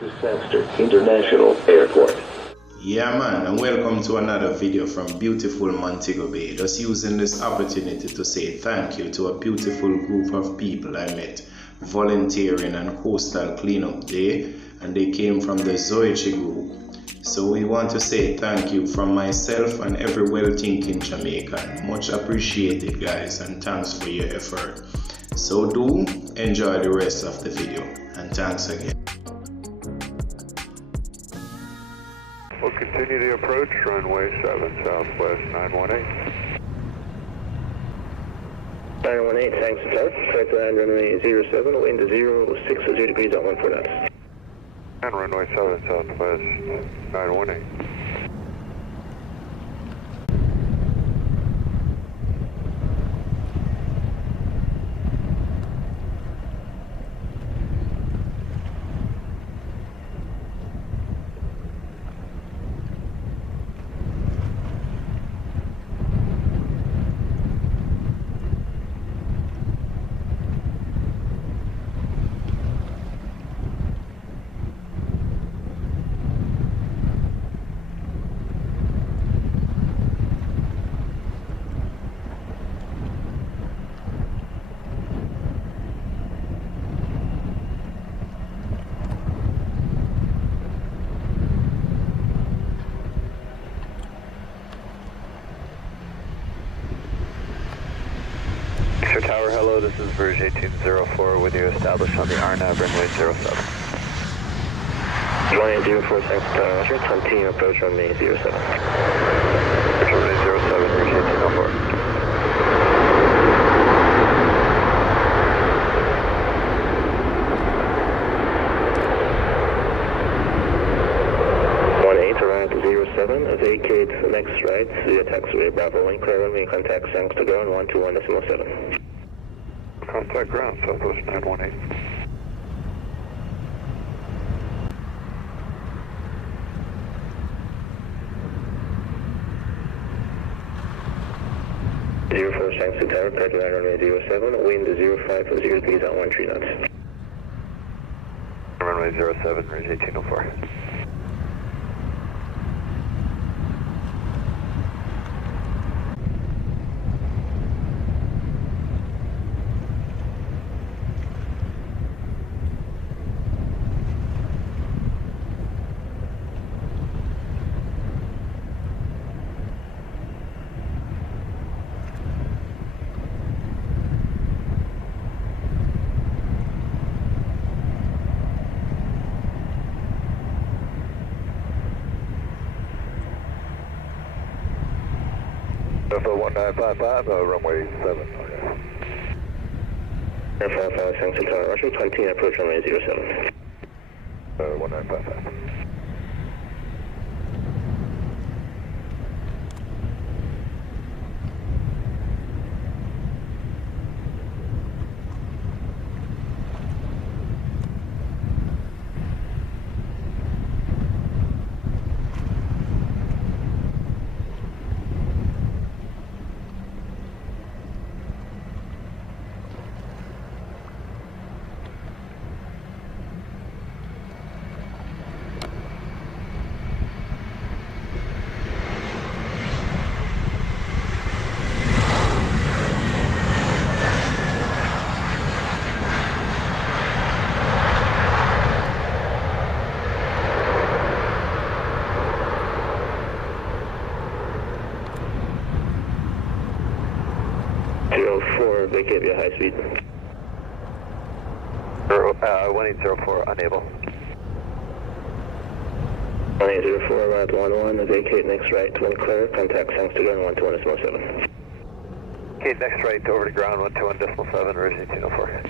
to Cessna International Airport. Yeah man, and welcome to another video from beautiful Montego Bay. Just using this opportunity to say thank you to a beautiful group of people I met volunteering on Coastal Cleanup Day, and they came from the Zoetry group. So we want to say thank you from myself and every well-thinking Jamaican. Much appreciated guys, and thanks for your effort. So do enjoy the rest of the video, and thanks again. We'll continue the approach, runway 7, Southwest 918. 918, thanks to South. Correct line, runway 07, wind 060 degrees at 14 knots. And runway 7, Southwest 918. Tower, hello, this is Rouge 1804 with you established on the RNAV runway 07. 1804, thanks to Tower, Roger. Continue approach runway 07. Approach runway 07, Rouge 1804. Vacate next right, via taxiway Bravo 1, clear runway, contact thanks to ground 121.7. Contact ground, Southwest 918. Zero 04, thanks to Tower, correct line runway 07, wind 05 degrees at 13 knots. Runway 07, Rouge 1804. Alpha 1955, runway 7. Alpha 55, thanks to Tower, Roger. Continue approach runway 07. 1955. Vacate via high speed. 1804, unable. 1804, route 11, vacate next right, wind clear, contact thanks to ground 121.7. Okay, next right over to ground 121.7, Rouge 1804.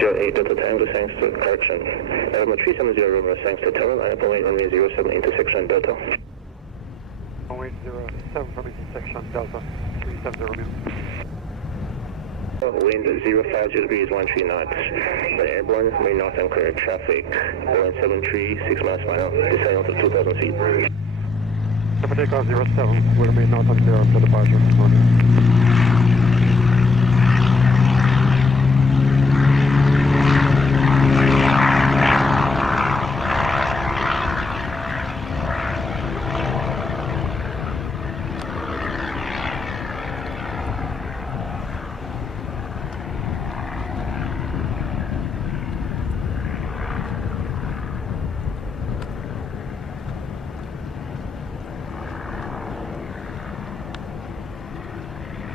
Joe 8 Delta Tango, thanks to correction. Element 370 Romeo, thanks to Tower, line up and wait runway 07 intersection Delta. Runway 07 from intersection Delta, 370 Romeo. Wind 05 degrees 13 knots. The airborne, main north and clear traffic. 173, 6 miles per hour. Descend onto 2,000 feet. For takeoff 07, will remain north and clear after departure this morning.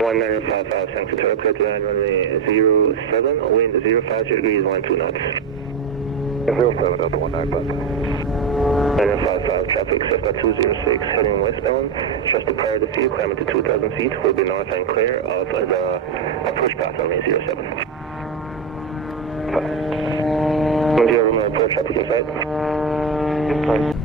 1955, Sanctuary Tower, clear to land runway 07, wind 050 degrees, 12 knots. 07 Delta 195. 1955, traffic Cessna 206, heading westbound, just departed the field, climbing to 2,000 feet, will be north and clear of the approach path runway 07. Montego remote approach traffic inside. Inside.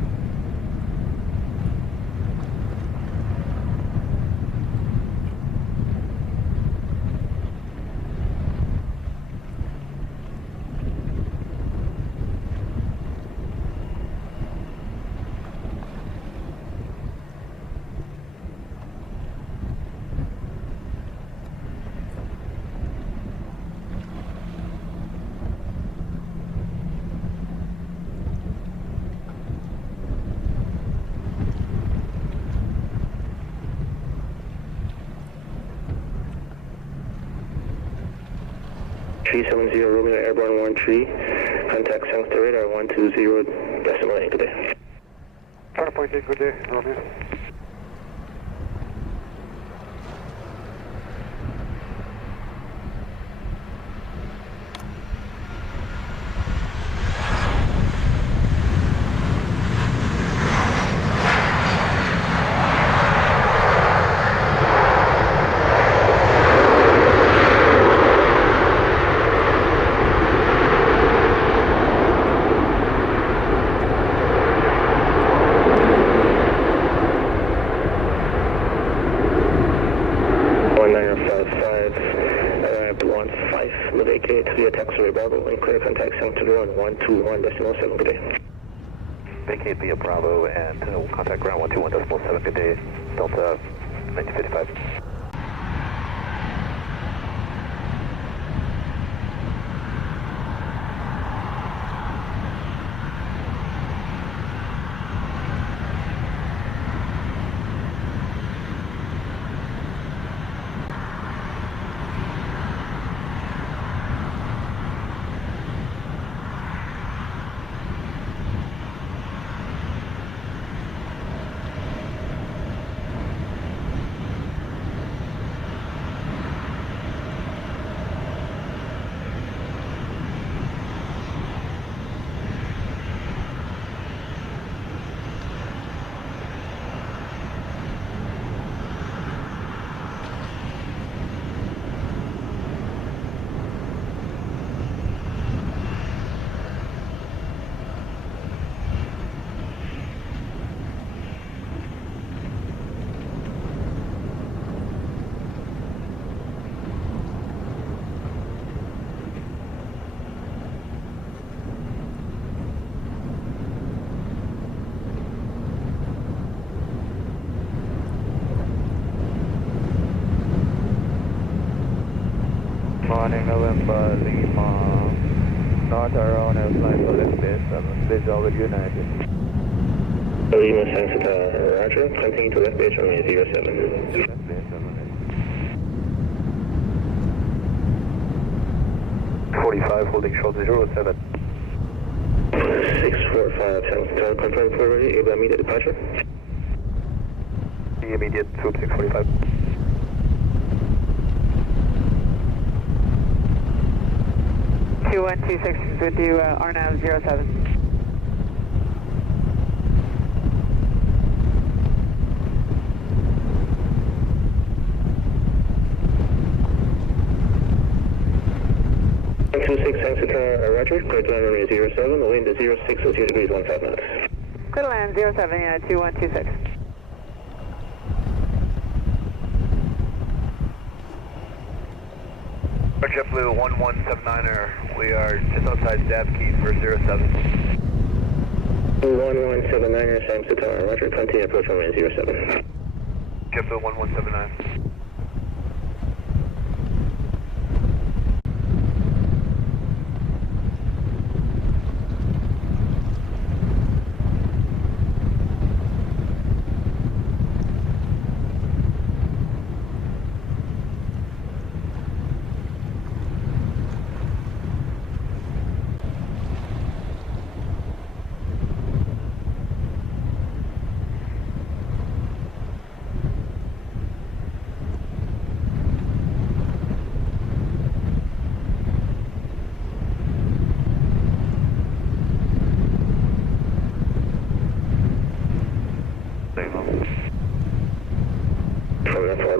Romeo Airborne 13, contact Sanctuary radar 120.8 today. 5.8, good day, Romeo. Contact Sanctuary on 121.7, good day. Vacate via Bravo and contact ground 121.7, good day, Delta 1955. Morning, November, Lima, North around airlines for left base, visual with United. Lima, Sanctuary, Roger, continue to left base runway 07. Left base, 45, holding short 07. 645, Sanctuary, confirm for ready, able immediate departure. The immediate Swoop 645. with you, RNAV 07. Roger, clear to land runway 07, wind 06 02 degrees 15 knots. Clear to land 07, 2126. JetBlue 1179er, we are just outside Stab Keys for 07. 1179er, Sanctuary, Roger, continue approach runway 07. JetBlue 1179.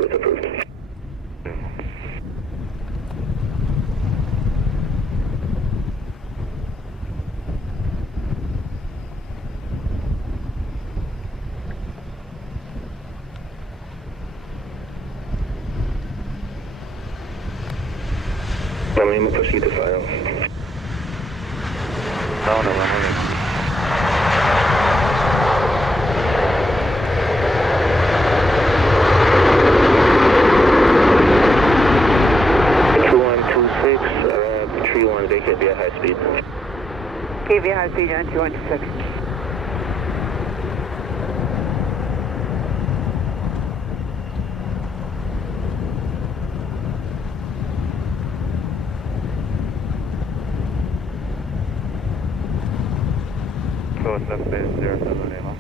route approved. I'm going to proceed to file. No, no, I'm 31 vacate via high speed. KV high speed, 2126. Close left base 07 Lima.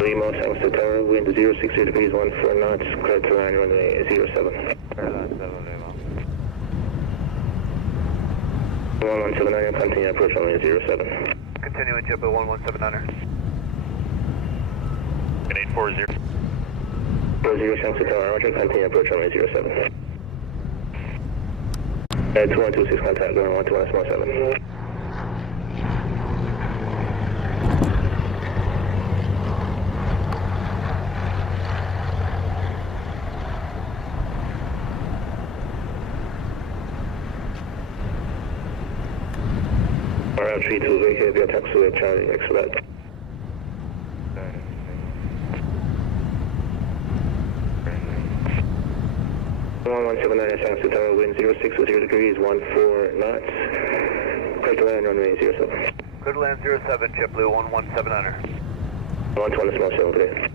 Lima, thanks to tower, wind 060 degrees 14 knots, clear to line runway 07. Airline 7 Lima. 1179, continue approach runway 07. Continuing JetBlue 11700. And 840. 40, thanks to tower, roger, continue approach runway 07. 2126, contact going 121 small 7. Around 32 vacate via taxiway Charlie, expect. 1179, thanks to tower, wind 060 degrees 14 knots. Clear to land runway 07. Clear to land 07, JetBlue 11700. 120 small 7 today.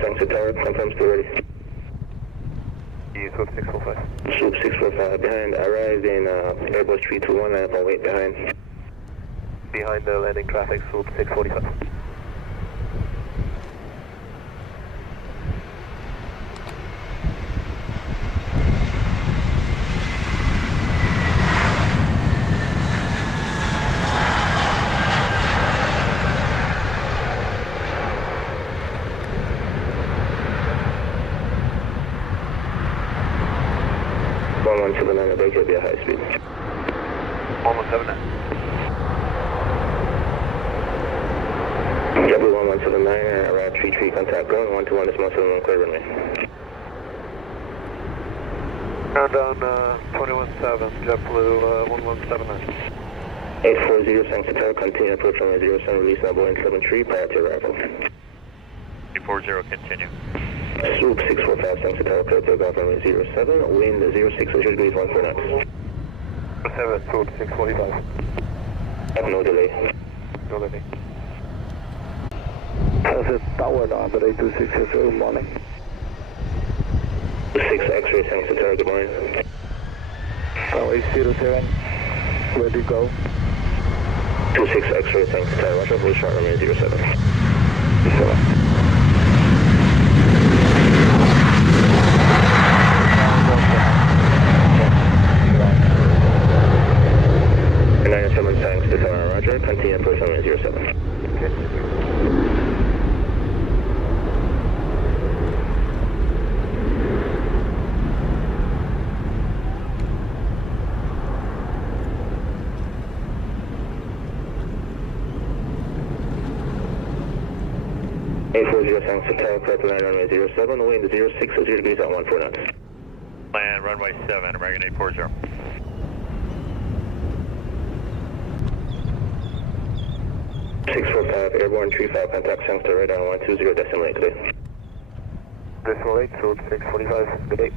Thanks to tower, confirms to ready. Swoop 645. Swoop 645 behind, arrived in Airbus 321, I have on wait behind. Behind the landing traffic, Swoop 645. Vacate via high speed. 117. JetBlue 1179, arrived 33, contact ground, 121 small 7 clear runway. Countdown 217, JetBlue 1179. 840, thanks to tower, continue approach runway 07, release on Boeing 73 prior to arrival. 840, continue. Swoop 645, thanks to tower, clear to golf runway 07, wind 060 degrees 14 knots. 7, Swoop 645. Have no delay. No delay. This is tower now, but 826 is good morning. 6 X-ray, thanks to tower, good morning. Tower 807, where do you go? 26 X-ray, thanks to tower, Russia, full shot runway 07. 07. Thanks to tower, roger, continue approach runway 07. Thanks to tower, clear to land runway 07, wind 060 degrees at 14 knots. Land runway 7, American 840. 645, airborne 35, contact thanks to radar 120, decimal 8 today. Decimal 8, Swoop 645, good day.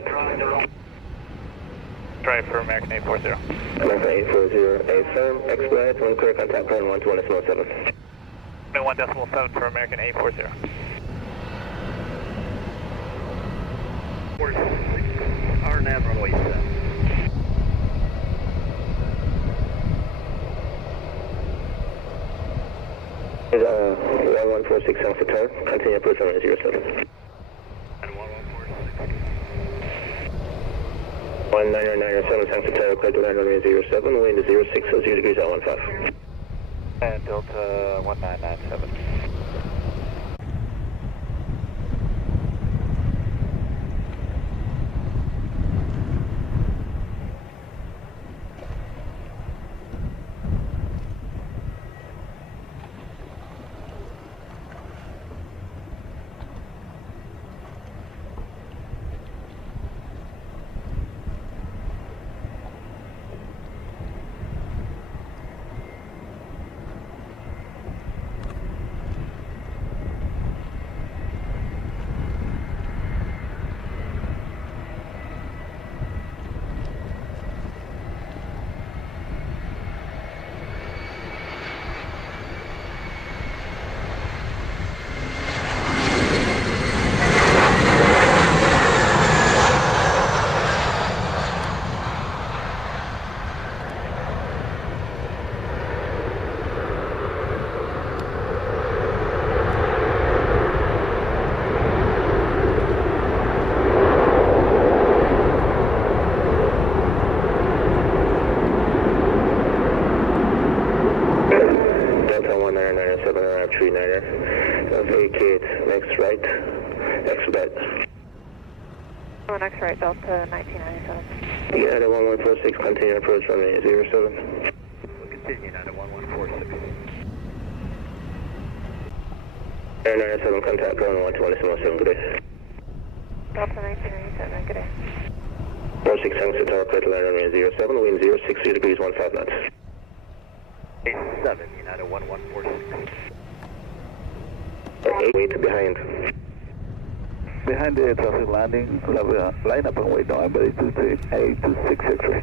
right. Try for American 840. American 840, affirm, expedite, when clear, contact ground 121.7. 21.7 for American 840. 46, our nav runway 7. Is 1146 San Francisco, continue approach runway 07. And 1146. 1997 San Francisco, clear to land runway 07, wind is 06, 0 degrees at 15. And Delta 1997. Next right, Delta 1997. United 1146, continue approach runway 07. Continue United 1146. Air 97, contact ground 121.7, good day. Delta 1997, good day. 46 San Francisco, clear to land runway 07, wind 06, 0 degrees 15 knots. 87, United 1146. 8, wait behind. Behind the air traffic landing, line up and wait now, Mbj 826 X-ray.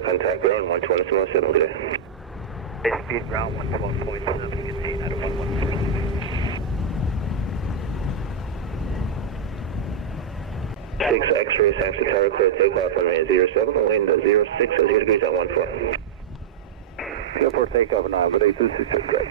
Contact ground 121.7, good day. Base speed ground 112.7, continue United 1146. 6 X-ray San Francisco, clear takeoff runway 07, wind 06, 0 degrees at 14. Singapore takeoff now, Mbj 826 X-ray.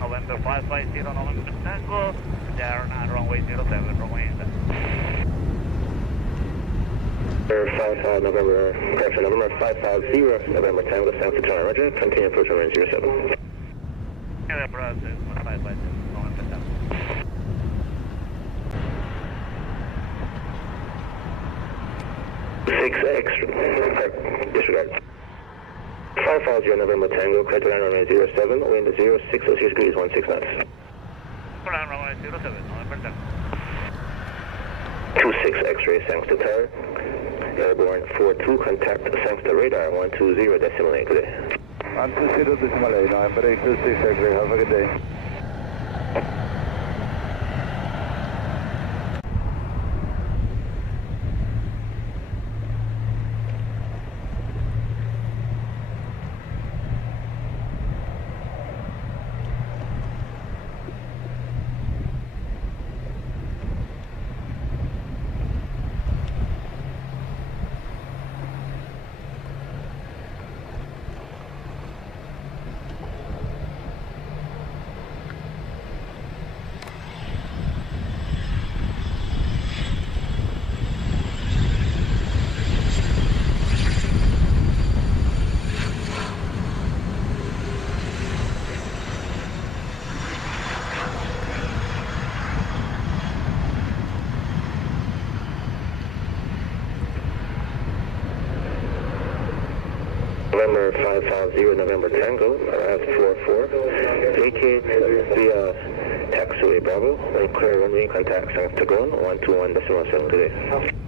November 550 November Montego, down on runway 07 from Wayne. 55 November, correction, November 550 November Tango San Francisco, Roger, continue approach runway 07. Yeah, process, 550 November 7. 6X, disregard. 550 November Tango, credit line runway 07, wind 06, 06 degrees, 16 knots. Line runway 07, November Tango. 26 X-ray, thanks to tower. Airborne 42, contact thanks to radar 120 decimal 8 today. 120 decimal 8, November 26 X-ray, have a good day. November 550, November Tango, arrived 44. Vacate via taxiway Bravo. When clear runway, contact thanks to ground 121 decimal 7 today.